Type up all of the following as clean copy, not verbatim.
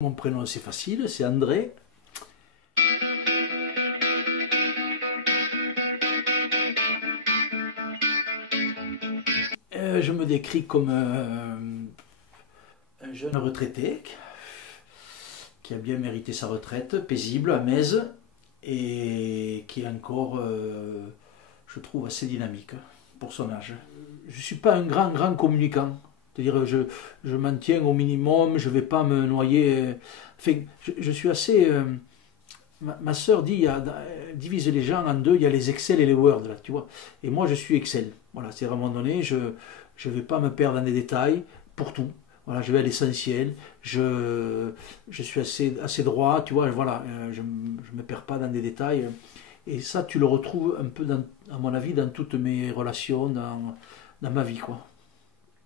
Mon prénom c'est facile, c'est André. Je me décris comme un jeune retraité qui a bien mérité sa retraite, paisible, à Metz, et qui est encore, je trouve, assez dynamique pour son âge. Je ne suis pas un grand communicant. C'est-à-dire je m'en tiens au minimum, je ne vais pas me noyer. Enfin, je suis assez... ma sœur dit, divise les gens en deux, il y a les Excel et les Word, là, tu vois. Et moi, je suis Excel. Voilà, c'est à un moment donné, je ne vais pas me perdre dans des détails pour tout. Voilà, je vais à l'essentiel. Je suis assez droit, tu vois. Voilà, je ne me perds pas dans des détails. Et ça, tu le retrouves un peu, à mon avis, dans toutes mes relations, dans ma vie, quoi.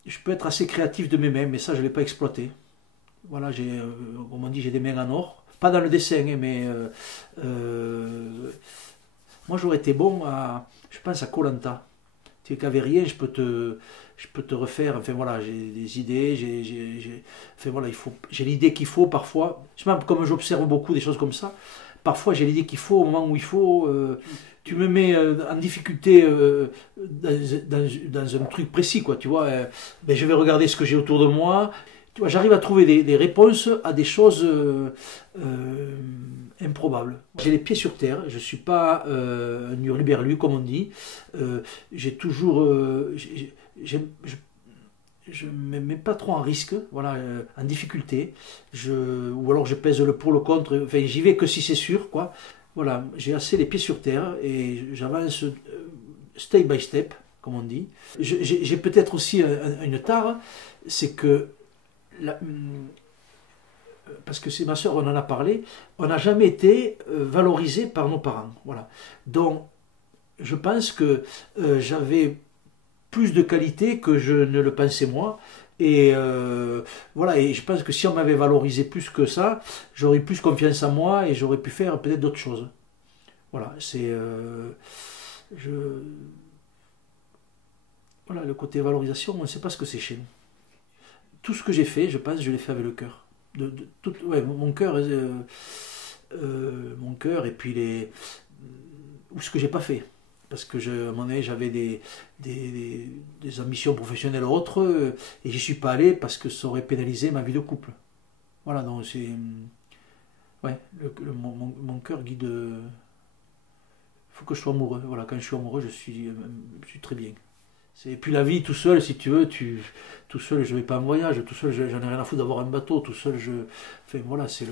Je peux être assez créatif de mes mains, mais ça, je ne l'ai pas exploité. Voilà, comme on dit, j'ai des mains en or. Pas dans le dessin, hein, mais moi, j'aurais été bon je pense à koh. Tu es qu'avec rien, je peux te refaire. Enfin voilà, j'ai des idées, enfin voilà, j'ai l'idée qu'il faut parfois. Je sais pas, comme j'observe beaucoup des choses comme ça, parfois j'ai l'idée qu'il faut au moment où il faut. Tu me mets en difficulté dans un truc précis, quoi, tu vois. Ben, je vais regarder ce que j'ai autour de moi. Tu vois, j'arrive à trouver des réponses à des choses improbables. J'ai les pieds sur terre, je ne suis pas un hurluberlu, comme on dit. J'ai toujours... je ne me mets pas trop en risque, voilà, en difficulté. Ou alors je pèse le pour, le contre. Enfin, j'y vais que si c'est sûr, quoi. Voilà, j'ai assez les pieds sur terre et j'avance step by step, comme on dit. J'ai peut-être aussi une tare, c'est que parce que c'est ma soeur, on en a parlé, on n'a jamais été valorisé par nos parents. Voilà. Donc, je pense que j'avais plus de qualité que je ne le pensais moi. Et voilà, et je pense que si on m'avait valorisé plus que ça, j'aurais eu plus confiance en moi et j'aurais pu faire peut-être d'autres choses. Voilà, je, voilà, le côté valorisation, on ne sait pas ce que c'est chez nous. Tout ce que j'ai fait, je pense, je l'ai fait avec le cœur. Ouais, mon cœur et puis ou ce que j'ai pas fait. Parce que à un moment donné, j'avais des ambitions professionnelles autres et j'y suis pas allé parce que ça aurait pénalisé ma vie de couple. Voilà, donc c'est. Ouais, mon cœur guide. Il faut que je sois amoureux. Voilà, quand je suis amoureux, je suis très bien. Et puis la vie tout seul, si tu veux, tout seul je vais pas en voyage, tout seul j'en ai rien à foutre d'avoir un bateau, tout seul enfin voilà, ce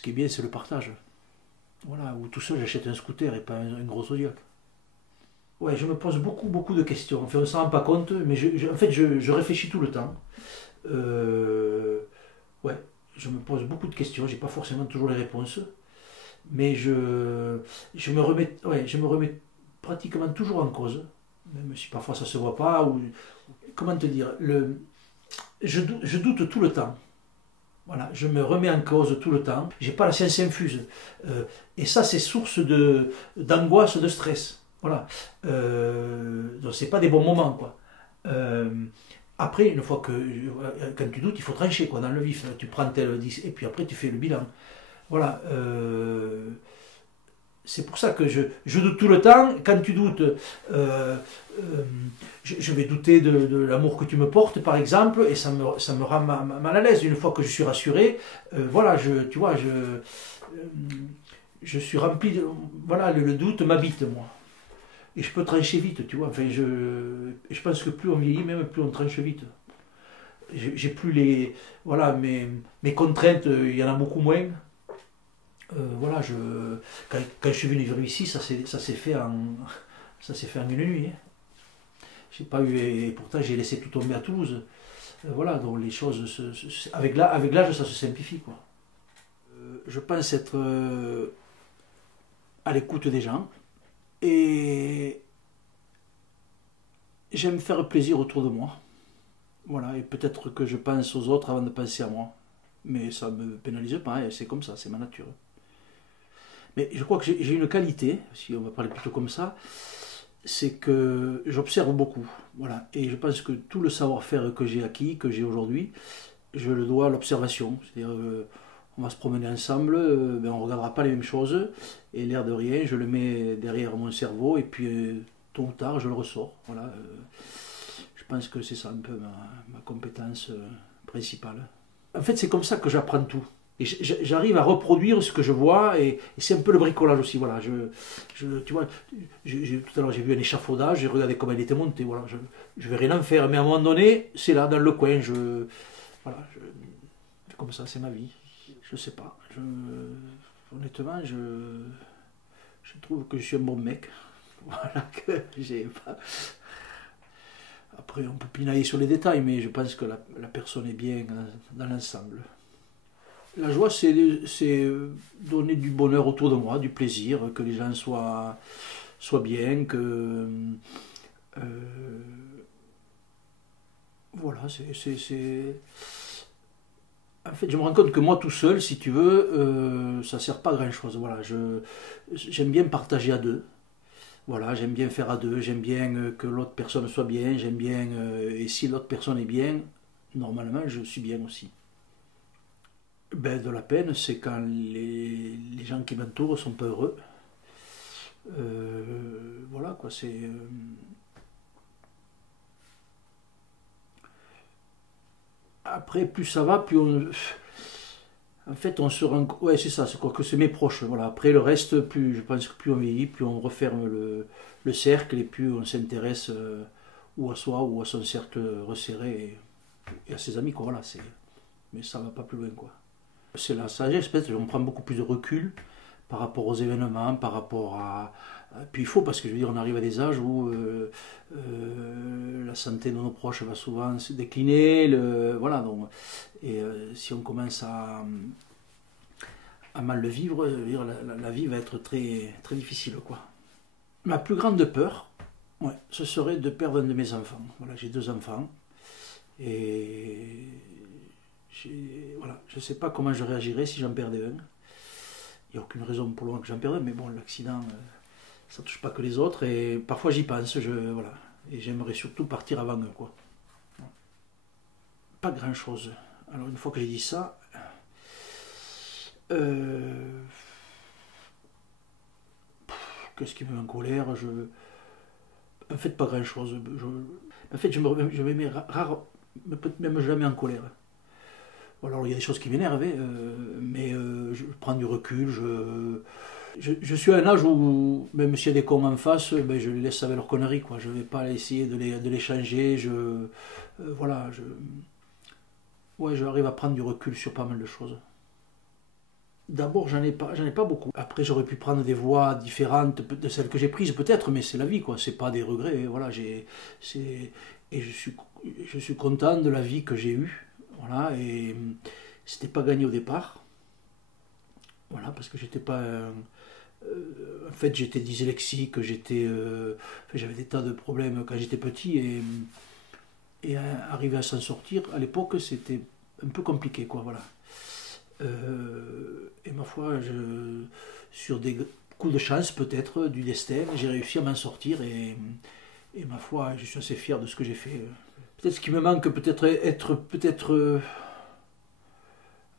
qui est bien c'est le partage. Voilà, ou tout seul j'achète un scooter et pas un gros Zodiac. Ouais, je me pose beaucoup de questions. Enfin, on ne s'en rend pas compte, mais en fait je réfléchis tout le temps. Ouais, je me pose beaucoup de questions, j'ai pas forcément toujours les réponses, mais je me remets pratiquement toujours en cause, même si parfois ça se voit pas, ou comment te dire, je doute tout le temps. Voilà, je me remets en cause tout le temps. J'ai pas la science infuse. Et ça, c'est source d'angoisse, de stress. Voilà. Donc c'est pas des bons moments, quoi. Euh, Après, une fois quand tu doutes, il faut trancher, quoi, dans le vif. Tu prends tel 10 et puis après tu fais le bilan. Voilà. C'est pour ça que je doute tout le temps. Quand tu doutes, je vais douter de l'amour que tu me portes, par exemple, et ça me rend mal à l'aise. Une fois que je suis rassuré, voilà, tu vois, je suis rempli de. Voilà, le doute m'habite, moi. Et je peux trancher vite, tu vois. Enfin, je pense que plus on vieillit, même plus on tranche vite. J'ai plus les. Voilà, mes contraintes, il y en a beaucoup moins. Voilà, quand je suis venu vivre ici, ça s'est fait en une nuit, hein. J'ai pas eu, et pourtant j'ai laissé tout tomber à Toulouse. Voilà, donc les choses, avec l'âge, ça se simplifie, quoi. Je pense être à l'écoute des gens et j'aime faire plaisir autour de moi. Voilà, et peut-être que je pense aux autres avant de penser à moi. Mais ça ne me pénalise pas, hein, c'est comme ça, c'est ma nature. Mais je crois que j'ai une qualité, si on va parler plutôt comme ça, c'est que j'observe beaucoup. Voilà. Et je pense que tout le savoir-faire que j'ai acquis, que j'ai aujourd'hui, je le dois à l'observation. C'est-à-dire, on va se promener ensemble, ben on ne regardera pas les mêmes choses, et l'air de rien, je le mets derrière mon cerveau, et puis tôt ou tard, je le ressors. Voilà, je pense que c'est ça un peu ma compétence principale. En fait, c'est comme ça que j'apprends tout. Et j'arrive à reproduire ce que je vois, et c'est un peu le bricolage aussi. Voilà, tu vois, tout à l'heure j'ai vu un échafaudage, j'ai regardé comment il était monté. Voilà, je vais rien en faire, mais à un moment donné, c'est là, dans le coin. Voilà, comme ça, c'est ma vie. Je sais pas. Honnêtement, je trouve que je suis un bon mec. Voilà, que j'ai pas. Après, on peut pinailler sur les détails, mais je pense que la personne est bien dans l'ensemble. La joie, c'est donner du bonheur autour de moi, du plaisir, que les gens soient bien, que... voilà, En fait, je me rends compte que moi tout seul, si tu veux, ça sert pas à grand chose. Voilà, j'aime bien partager à deux. Voilà, j'aime bien faire à deux, j'aime bien que l'autre personne soit bien, j'aime bien... et si l'autre personne est bien, normalement, je suis bien aussi. Ben, de la peine, c'est quand les gens qui m'entourent sont pas heureux. Voilà, quoi, c'est... Après, plus ça va, plus on... En fait, on se rend... Ouais, c'est ça, c'est quoi que c'est mes proches. Voilà. Après, le reste, plus, je pense que plus on vieillit, plus on referme le cercle, et plus on s'intéresse ou à soi, ou à son cercle resserré, et à ses amis, quoi. Voilà, c'est... Mais ça va pas plus loin, quoi. C'est la sagesse, peut-être, on prend beaucoup plus de recul par rapport aux événements, par rapport à... Puis il faut, parce que je veux dire, on arrive à des âges où la santé de nos proches va souvent se décliner, voilà, donc, et si on commence à mal le vivre, dire, la vie va être très, très difficile, quoi. Ma plus grande peur, ouais, ce serait de perdre un de mes enfants. Voilà, j'ai 2 enfants, et voilà, je ne sais pas comment je réagirais si j'en perdais un. Il n'y a aucune raison pour le moment que j'en perde un, mais bon, l'accident, ça touche pas que les autres, et parfois j'y pense, voilà. Et j'aimerais surtout partir avant eux, quoi. Pas grand chose. Alors une fois que j'ai dit ça, qu'est-ce qui me met en colère? En fait, pas grand chose. En fait, je me mets peut-être même jamais en colère. Alors il y a des choses qui m'énervent, mais je prends du recul, je suis à un âge où, même s'il y a des cons en face, ben, je les laisse avec leurs conneries, quoi. Je ne vais pas essayer de les changer. Voilà, ouais, j'arrive à prendre du recul sur pas mal de choses. D'abord, j'en ai pas beaucoup. Après, j'aurais pu prendre des voies différentes de celles que j'ai prises, peut-être, mais c'est la vie, quoi. C'est pas des regrets. Voilà, et je suis content de la vie que j'ai eue. Voilà, et c'était pas gagné au départ. Voilà, parce que j'étais pas. En fait, j'étais dyslexique, j'avais des tas de problèmes quand j'étais petit, et arriver à s'en sortir, à l'époque, c'était un peu compliqué, quoi, voilà. Et ma foi, sur des coups de chance, peut-être, du destin, j'ai réussi à m'en sortir, et ma foi, je suis assez fier de ce que j'ai fait. Peut-être ce qui me manque, peut-être être peut-être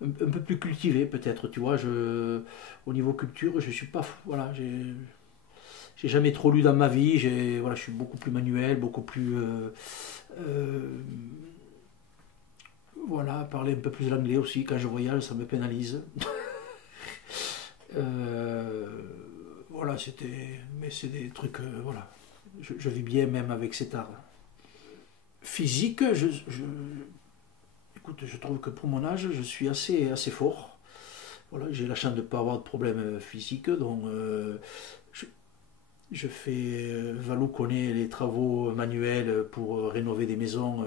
un peu plus cultivé, peut-être, tu vois. Au niveau culture, je suis pas, voilà, j'ai jamais trop lu dans ma vie. Voilà, je suis beaucoup plus manuel, beaucoup plus, voilà, parler un peu plus l'anglais aussi. Quand je voyage, ça me pénalise. Voilà, mais c'est des trucs, voilà. Je vis bien même avec cet art. Physique, écoute, je trouve que pour mon âge, je suis assez fort. Voilà, j'ai la chance de ne pas avoir de problème physique, donc je fais... Valou connaît les travaux manuels pour rénover des maisons,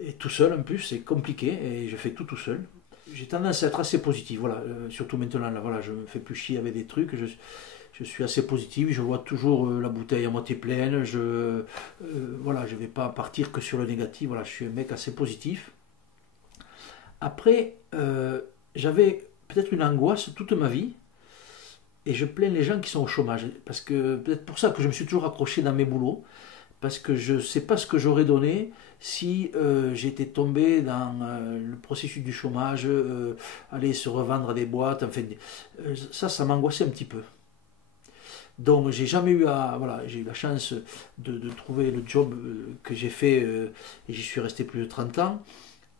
et tout seul en plus, c'est compliqué, et je fais tout seul. J'ai tendance à être assez positif, voilà, surtout maintenant, là, voilà, je me fais plus chier avec des trucs, je suis assez positif, je vois toujours la bouteille à moitié pleine, voilà, je ne vais pas partir que sur le négatif, voilà, je suis un mec assez positif. Après, j'avais peut-être une angoisse toute ma vie, et je plains les gens qui sont au chômage, parce que peut-être pour ça que je me suis toujours accroché dans mes boulots, parce que je ne sais pas ce que j'aurais donné si j'étais tombé dans le processus du chômage, aller se revendre à des boîtes, enfin, ça m'angoissait un petit peu. Donc j'ai jamais eu voilà, j'ai eu la chance de trouver le job que j'ai fait et j'y suis resté plus de 30 ans.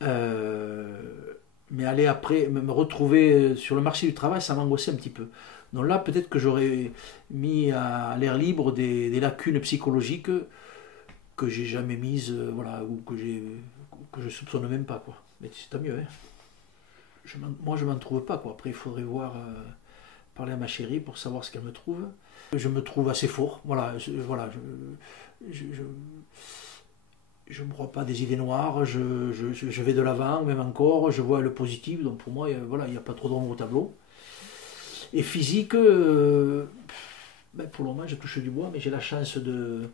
Euh, mais aller après, me retrouver sur le marché du travail, ça m'angoissait un petit peu. Donc là, peut-être que j'aurais mis à l'air libre des lacunes psychologiques que j'ai jamais mises, voilà, ou que je soupçonne même pas, quoi. Mais c'est tant mieux, hein. Moi, je m'en trouve pas, quoi. Après, il faudrait voir, parler à ma chérie pour savoir ce qu'elle me trouve. Je me trouve assez fort, voilà, voilà, je ne crois pas des idées noires, je vais de l'avant, même encore, je vois le positif, donc pour moi, voilà, il n'y a pas trop d'ombre au tableau. Et physique, ben pour le moment, je touche du bois, mais j'ai la chance de-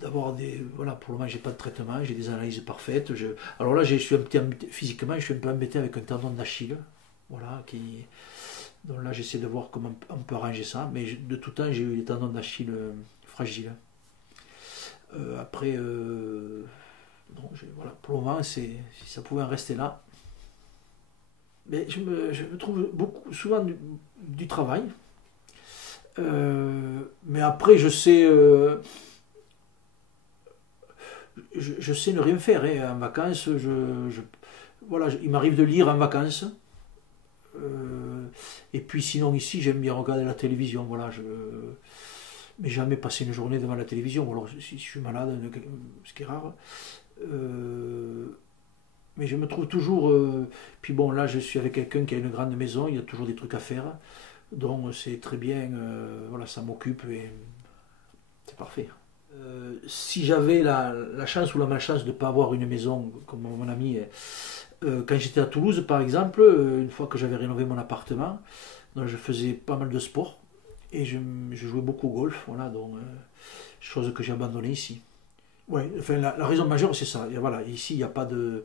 d'avoir des... Voilà, pour le moment, j'ai pas de traitement, j'ai des analyses parfaites. Alors là, physiquement, je suis un peu embêté avec un tendon d'Achille, voilà, donc là, j'essaie de voir comment on peut arranger ça, mais de tout temps, j'ai eu les tendons d'Achille fragiles. Après, bon, voilà, pour le moment, si ça pouvait en rester là. Mais je me trouve souvent du travail. Mais après, je sais ne rien faire, hein. En vacances, voilà, il m'arrive de lire en vacances. Et puis sinon, ici, j'aime bien regarder la télévision. Voilà, mais jamais passer une journée devant la télévision. Alors, si je suis malade, ce qui est rare. Mais je me trouve toujours. Puis bon, là, je suis avec quelqu'un qui a une grande maison, il y a toujours des trucs à faire. Donc, c'est très bien. Voilà, ça m'occupe et c'est parfait. Si j'avais la chance ou la malchance de ne pas avoir une maison comme mon ami, quand j'étais à Toulouse, par exemple, une fois que j'avais rénové mon appartement, donc je faisais pas mal de sport et je jouais beaucoup au golf. Voilà, donc, chose que j'ai abandonnée ici. Ouais, enfin, la raison majeure, c'est ça. Et voilà, ici, il y a pas de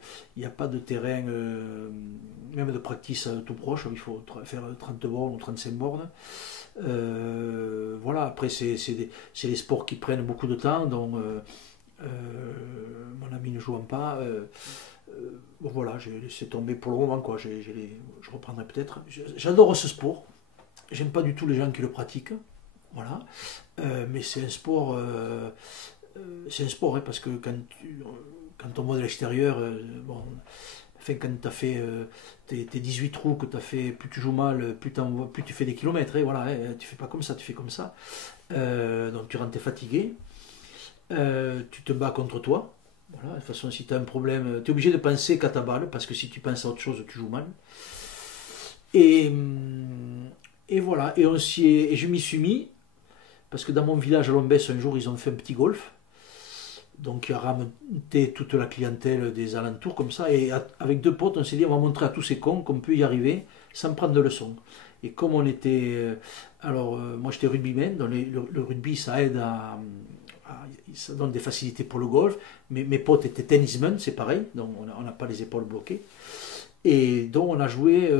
terrain, même de practice tout proche. Il faut faire 30 bornes ou 35 bornes. Voilà, après, c'est des sports qui prennent beaucoup de temps. Donc, mon ami ne jouant pas, bon, voilà, j'ai laissé tomber pour le moment, quoi. Je reprendrai peut-être. J'adore ce sport. J'aime pas du tout les gens qui le pratiquent. Voilà. Mais c'est un sport, hein, parce que quand on voit de l'extérieur, bon, enfin, quand tu as fait tes 18 trous, que tu as fait, plus tu joues mal, plus tu fais des kilomètres, hein, voilà, hein, tu fais pas comme ça, tu fais comme ça. Donc tu rentres fatigué, tu te bats contre toi. Voilà, de toute façon, si tu as un problème, tu es obligé de penser qu'à ta balle, parce que si tu penses à autre chose, tu joues mal. Et, et voilà, et je m'y suis mis, parce que dans mon village à Lombès, un jour, ils ont fait un petit golf. Donc il a ramené toute la clientèle des alentours comme ça. Et avec deux potes, on s'est dit, on va montrer à tous ces cons qu'on peut y arriver sans prendre de leçons. Et comme on était... moi j'étais rugbyman, donc le rugby ça aide ça donne des facilités pour le golf. Mais mes potes étaient tennismen, c'est pareil, donc on n'a pas les épaules bloquées. Et donc on a joué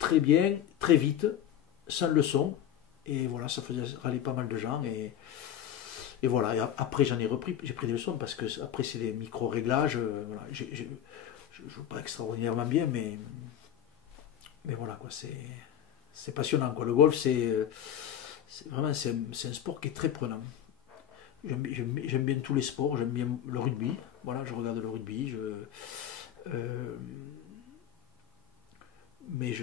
très bien, très vite, sans leçon. Et voilà, ça faisait râler pas mal de gens. Et voilà, et après j'en ai repris, j'ai pris des leçons parce que après c'est des micro-réglages. Voilà. Je ne joue pas extraordinairement bien, mais voilà, quoi, c'est passionnant, quoi. Le golf, vraiment c'est un sport qui est très prenant. J'aime bien tous les sports, j'aime bien le rugby. Voilà, je regarde le rugby. Euh, mais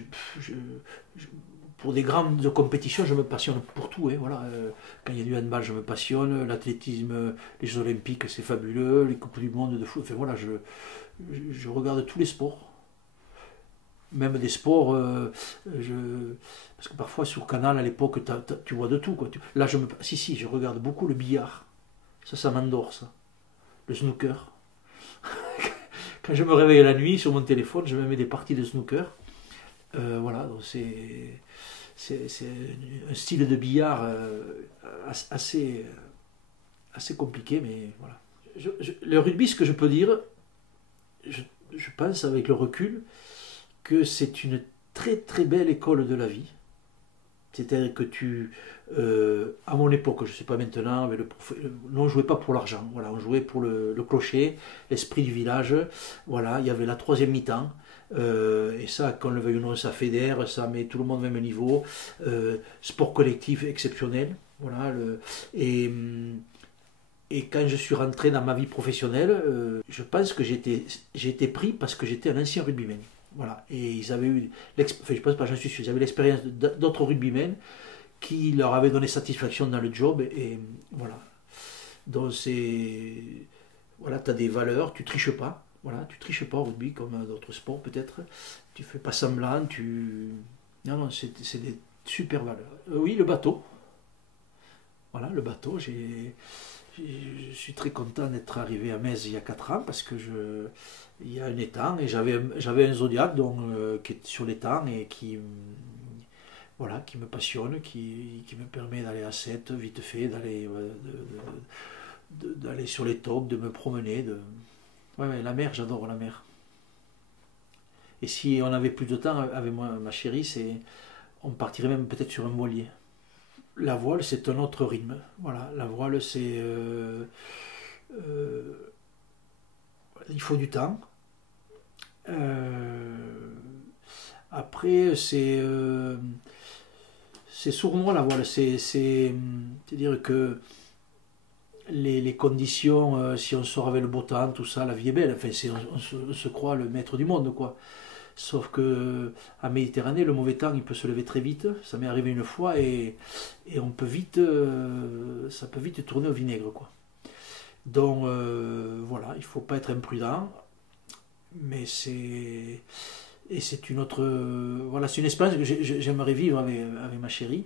pour des grandes compétitions, je me passionne pour tout, hein, voilà. Quand il y a du handball, je me passionne. L'athlétisme, les Jeux Olympiques, c'est fabuleux. Les Coupes du Monde de foot, enfin voilà, je regarde tous les sports. Même des sports, parce que parfois sur Canal à l'époque, tu vois de tout, quoi. Là, si, je regarde beaucoup le billard. Ça m'endort, ça. Le snooker. Quand je me réveille la nuit sur mon téléphone, je me mets des parties de snooker. Voilà, donc c'est un style de billard assez compliqué, mais voilà. Le rugby, ce que je peux dire, je pense avec le recul, que c'est une très très belle école de la vie. C'est-à-dire que à mon époque, je ne sais pas maintenant, mais nous on jouait pas pour l'argent, voilà, on jouait pour le clocher, l'esprit du village, voilà, il y avait la troisième mi-temps, et ça, qu'on le veuille ou non, ça fédère, ça met tout le monde au même niveau, sport collectif exceptionnel, voilà, et quand je suis rentré dans ma vie professionnelle, je pense que j'ai été pris parce que j'étais un ancien rugbyman. Voilà. Et ils avaient eu, enfin, je pense pas, j'en suis sûr, ils avaient l'expérience d'autres rugbymen qui leur avaient donné satisfaction dans le job. Et voilà. Donc c'est. Voilà, tu as des valeurs, tu triches pas. Voilà, tu triches pas au rugby comme dans d'autres sports peut-être. Tu fais pas semblant, tu. Non, non, c'est des super valeurs. Oui, le bateau. Voilà, le bateau, je suis très content d'être arrivé à Metz il y a 4 ans parce que il y a un étang et j'avais un Zodiac donc, qui est sur l'étang et voilà, qui me passionne, qui me permet d'aller à 7 vite fait, d'aller sur les tops, de me promener. Ouais, ouais, la mer, j'adore la mer. Et si on avait plus de temps avec moi, ma chérie, on partirait même peut-être sur un voilier. La voile, c'est un autre rythme. Voilà, la voile, euh, il faut du temps. Euh, Après, c'est sournois la voile. C'est-à-dire que les conditions, si on sort avec le beau temps, tout ça, la vie est belle. Enfin, on se croit le maître du monde, quoi. Sauf que en Méditerranée, le mauvais temps, il peut se lever très vite. Ça m'est arrivé une fois et on peut vite, ça peut vite tourner au vinaigre, quoi. Donc voilà, il faut pas être imprudent, mais c'est une autre, voilà, c'est une expérience que j'aimerais vivre avec ma chérie.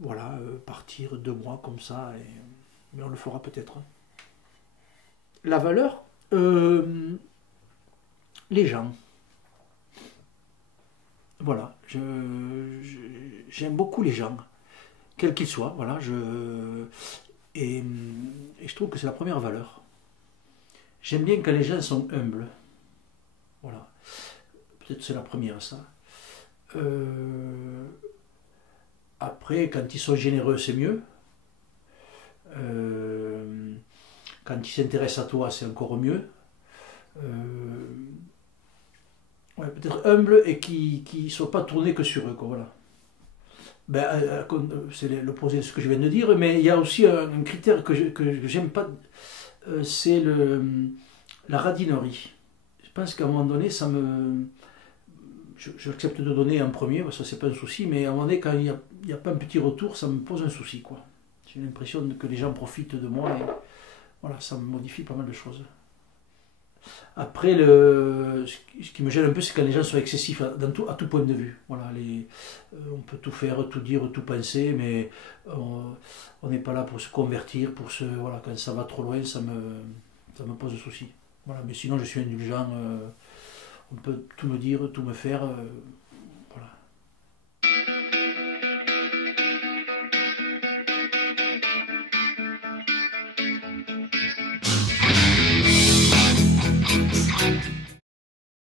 Voilà, partir 2 mois comme ça, mais on le fera peut-être. La valeur, les gens. Voilà, j'aime beaucoup les gens, quels qu'ils soient. Voilà, et, et je trouve que c'est la première valeur. J'aime bien quand les gens sont humbles. Voilà, peut-être c'est la première, ça. Euh, Après, quand ils sont généreux, c'est mieux. Euh, Quand ils s'intéressent à toi, c'est encore mieux. Euh, ouais, peut-être humble et qui ne soient pas tournés que sur eux, quoi, voilà. Ben, c'est l'opposé de ce que je viens de dire, mais il y a aussi un critère que j'aime pas, c'est la radinerie. Je pense qu'à un moment donné, j'accepte de donner en premier, ça c'est pas un souci, mais à un moment donné, quand il n'y a pas un petit retour, ça me pose un souci, quoi. J'ai l'impression que les gens profitent de moi et voilà, ça me modifie pas mal de choses. Après, ce qui me gêne un peu, c'est quand les gens sont excessifs à tout point de vue. Voilà, on peut tout faire, tout dire, tout penser, mais on n'est pas là pour se convertir, voilà, quand ça va trop loin, ça me pose souci. Voilà, mais sinon, je suis indulgent, on peut tout me dire, tout me faire.